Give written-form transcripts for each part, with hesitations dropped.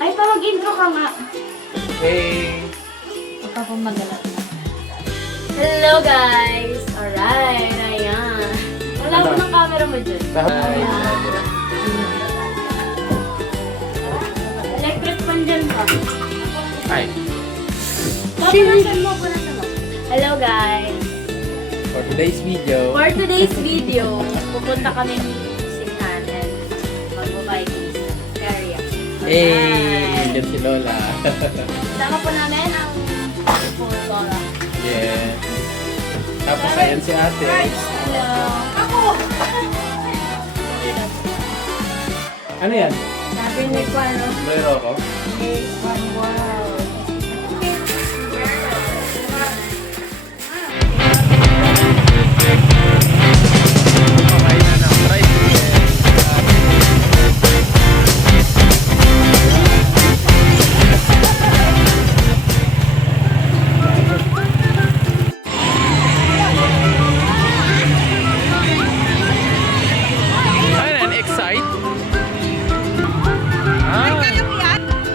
Ay, pa mag-intro ka nga. Hey! Huwag ka pong magalat na. Hello guys! Alright, ayan. Wala mo ng camera mo dyan. Electric fan dyan pa. Hi! Pupunasan mo. Hello guys! For today's video, For today's video, pupunta kami Singhan and mag-Vikings area. hey! Yan si Lola. Sama po namin ang Lola. Yeah. Tapos ayan si ate. Hello. Ako! Ano yan? Sabi ni ko ano? Mayro ko? Wow. Kumain na ng fried chicken. Ano yan? Excite? Ah.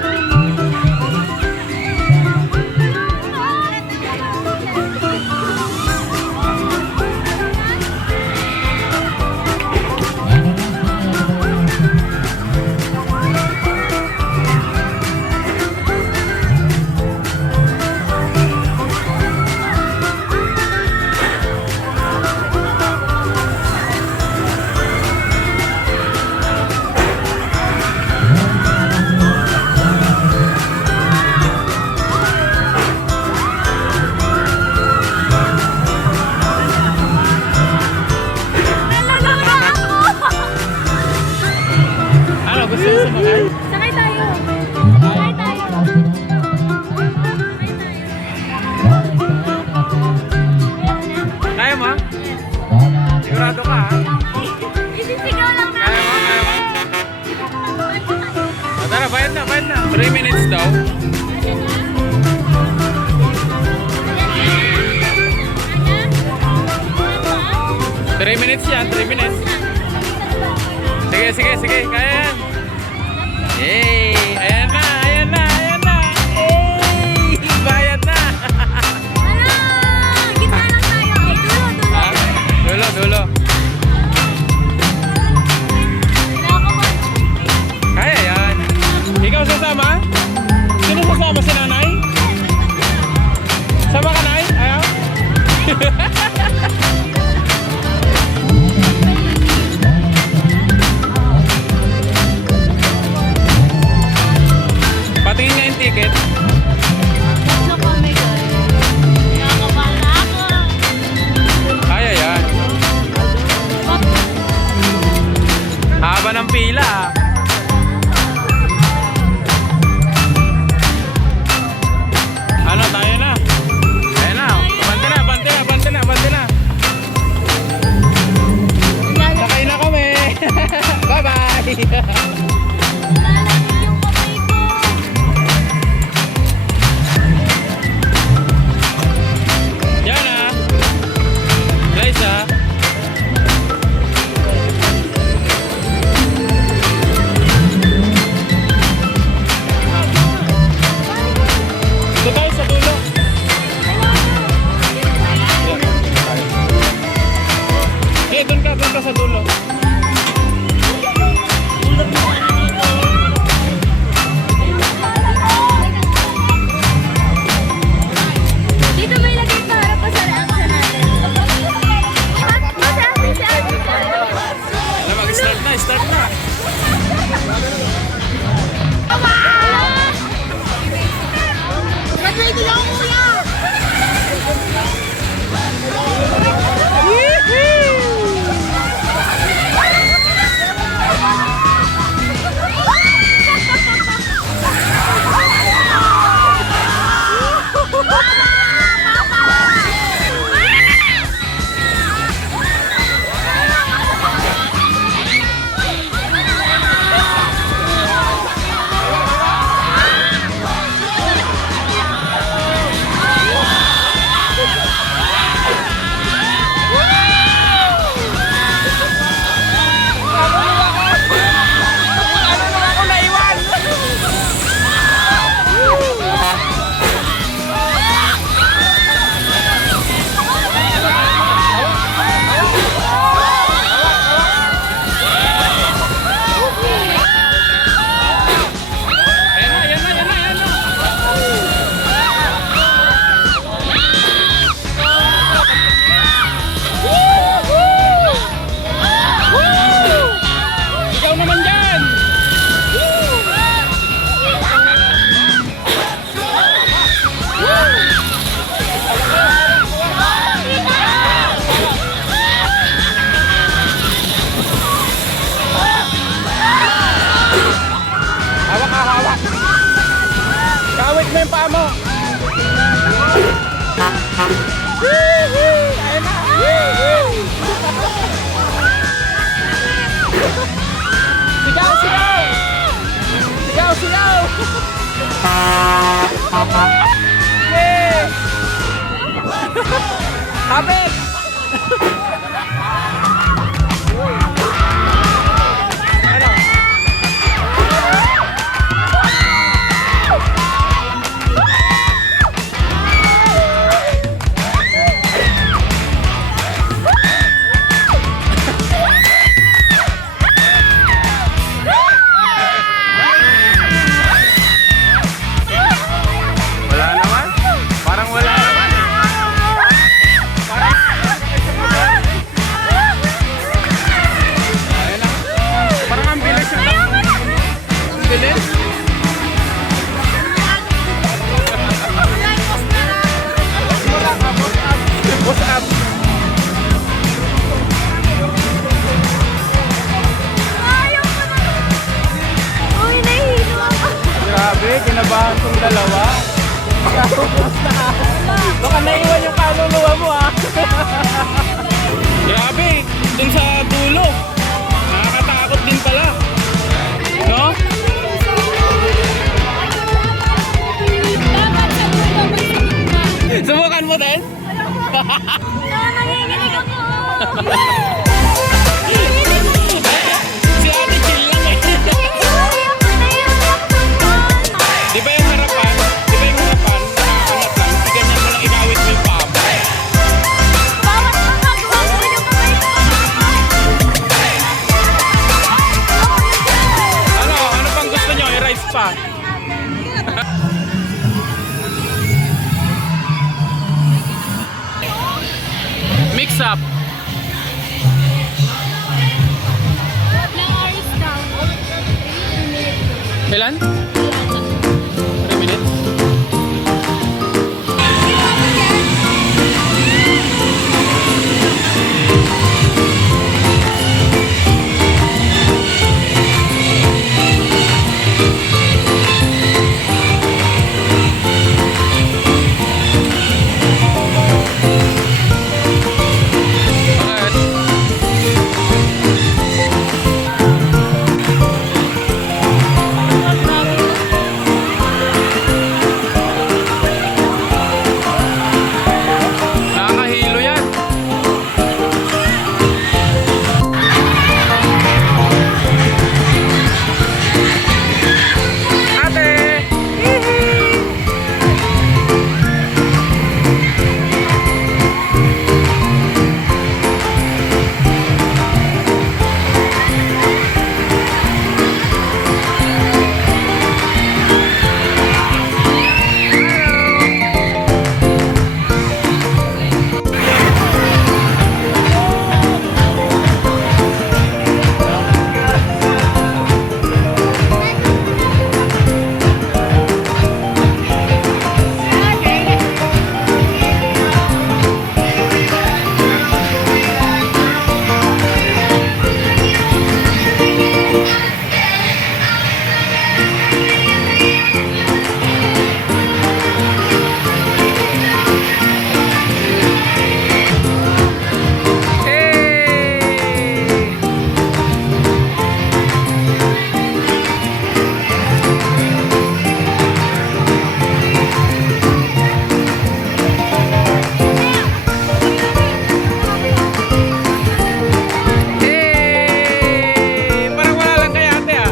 Ano? Gusto mo sumakay? Sakay tayo. Sakay tayo. Kaya mo? Sigurado ka ha? Isisigaw lang na. Kaya mo? Kaya mo? Tara, bayad na, bayad na. 3 minutes daw. 3 minutes yan, 3 minutes. Sige, sige, sige. Kaya yan. Yay! Ayan na, ayan na, ayan na. Yay! Bayad na. Ano? Gitna lang tayo. Ay, dulo, dulo. Ha? Dulo, dulo. Kinakabahan. Kaya yan. Ikaw sasama? Sino sasama? Si nanay? Sama ka, nay? Ayaw? Patingin nga yung ticket. Tatlo kami, guys. Kinakabahan na ako. Kaya yan. Haba ng pila. Ano, tayo na. Ayan na. Bante na, bante na, bante na, bante na. Sakay na kami. Bye-bye. Lalamig yung kamay ko. Yan ah. Guys ah. Dito tayo sa dulo. Eh, doon ka sa dulo. Dito may lagay para pa sa reaction natin. Si ate. Na mag-start na, start na. Nag-ready lang ako, kuya! Kapit! Wala naman. Parang wala naman. Ayun na. Parang ang bilis yung takbo. Ang bilis. What's up? Uy, nahihilo ako. Grabe, kinabahan kong dalawa. Baka naiwan yung kaluluwa mo ah. Grabe, dun sa dulo. Nakakatakot din pala. No? Subukan mo din? Nanginginig ako. Si ate chill lang eh. Di ba yung harapan? Di ba yung harapan? Nakakangat lang. Di ganyan mo lang ikawit mo yung paa mo. Bawat makagawa mo yung kamay ko. Ano pang gusto nyo? I-rise pa. Mix up. Ilan? 3 minutes? Nakakahilo yan. Ate! Parang wala lang kay ate ah.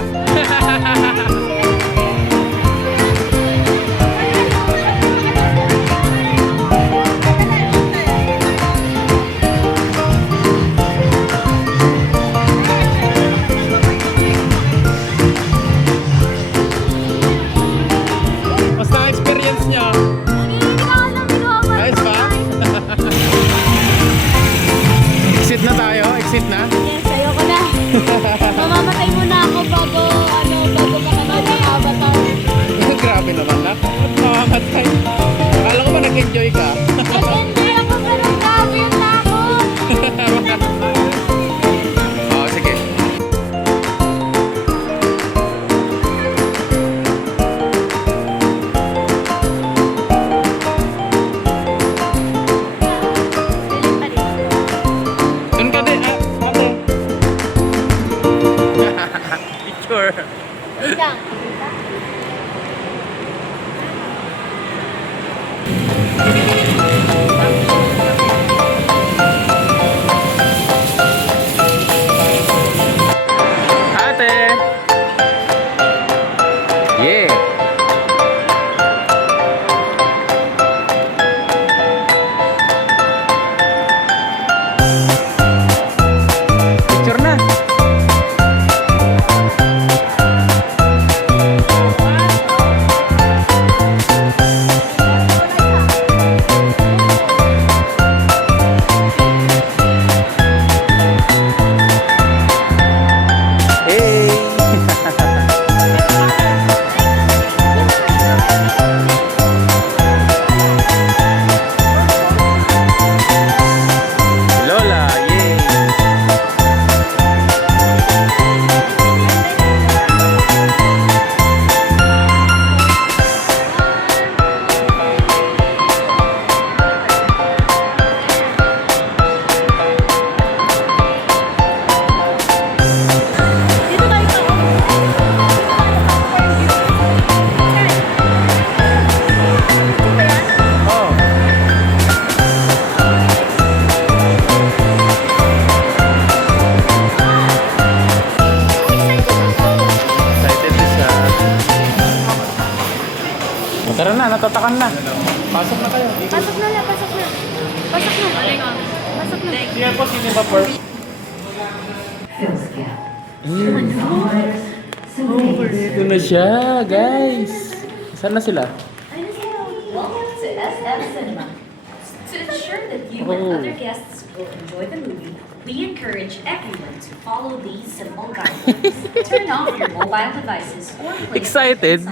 Basta experience niya. Ayos ba? Exit na tayo? Exit na? Yes, ayoko na. Mamamatay muna ako bago makakabataw. Grabe naman na. Mamamatay. Akala ko ba nag-enjoy ka? Nag-enjoy ako pero grabe yung takot. Oo, sige. Doon ka din. Ate. Picture. Wait lang. natatakan na. Pasok na kayo. Pasok na lang, pasok na. Pasok na. Pasok na. Sige po, sino ba first? Dito na siya, guys. Saan na sila? Welcome to SF Cinema. To ensure that you and other guests will enjoy the movie, we encourage everyone to follow these simple guidelines. Turn off your mobile devices or play Excited?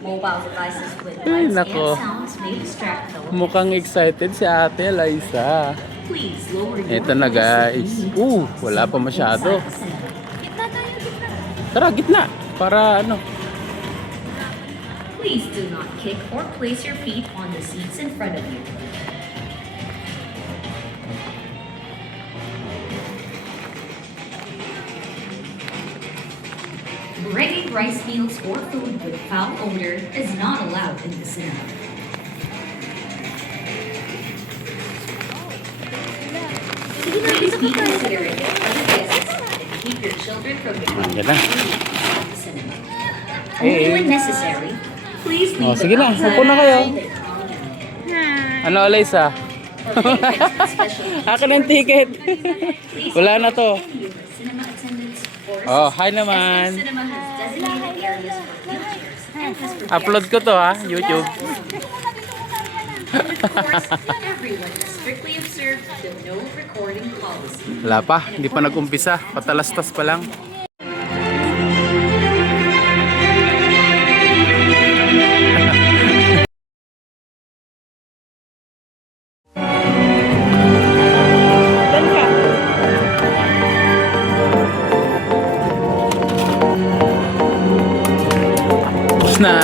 Mobile devices with Ay, lights nako. and sounds may distract the Mukhang excited si Ate Liza. Please lower your Ito na, guys. Wala pa masyado. inside the cinema. Gitna tayo, gitna. Tara, gitna. Para ano. Please do not kick or place your feet on the seats in front of you. Bringing rice meals or food with foul odor is not allowed in the cinema. Please be considerate of other guests and keep your children from Nandiyan na. the cinema. Hey. Only when necessary, please leave sige na, the upo na kayo. outside. Ano, Liza? Akin ang ticket. Wala na to. Cinema attendants or Oh, hi naman. cinema has designated areas for wheelchairs and has prepared Upload ko to ha, YouTube. Of course, everyone must strictly observe the no recording policy. Wala pa, hindi pa nag-umpisa. Patalastas pa lang. Tapos na.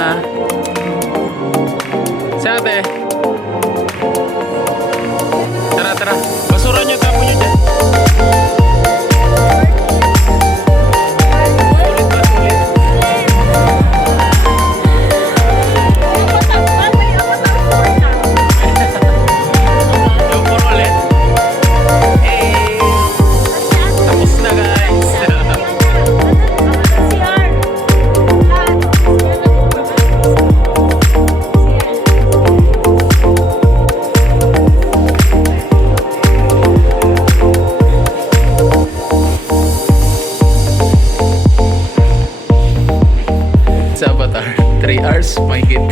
Si ate. Tara, tara. Basura nyo, tapo nyo dyan. Sulit ba? Sulit? Yung puro ulit. Hey! Tapos na, guys. Sa Avatar, 3 hours, my kid.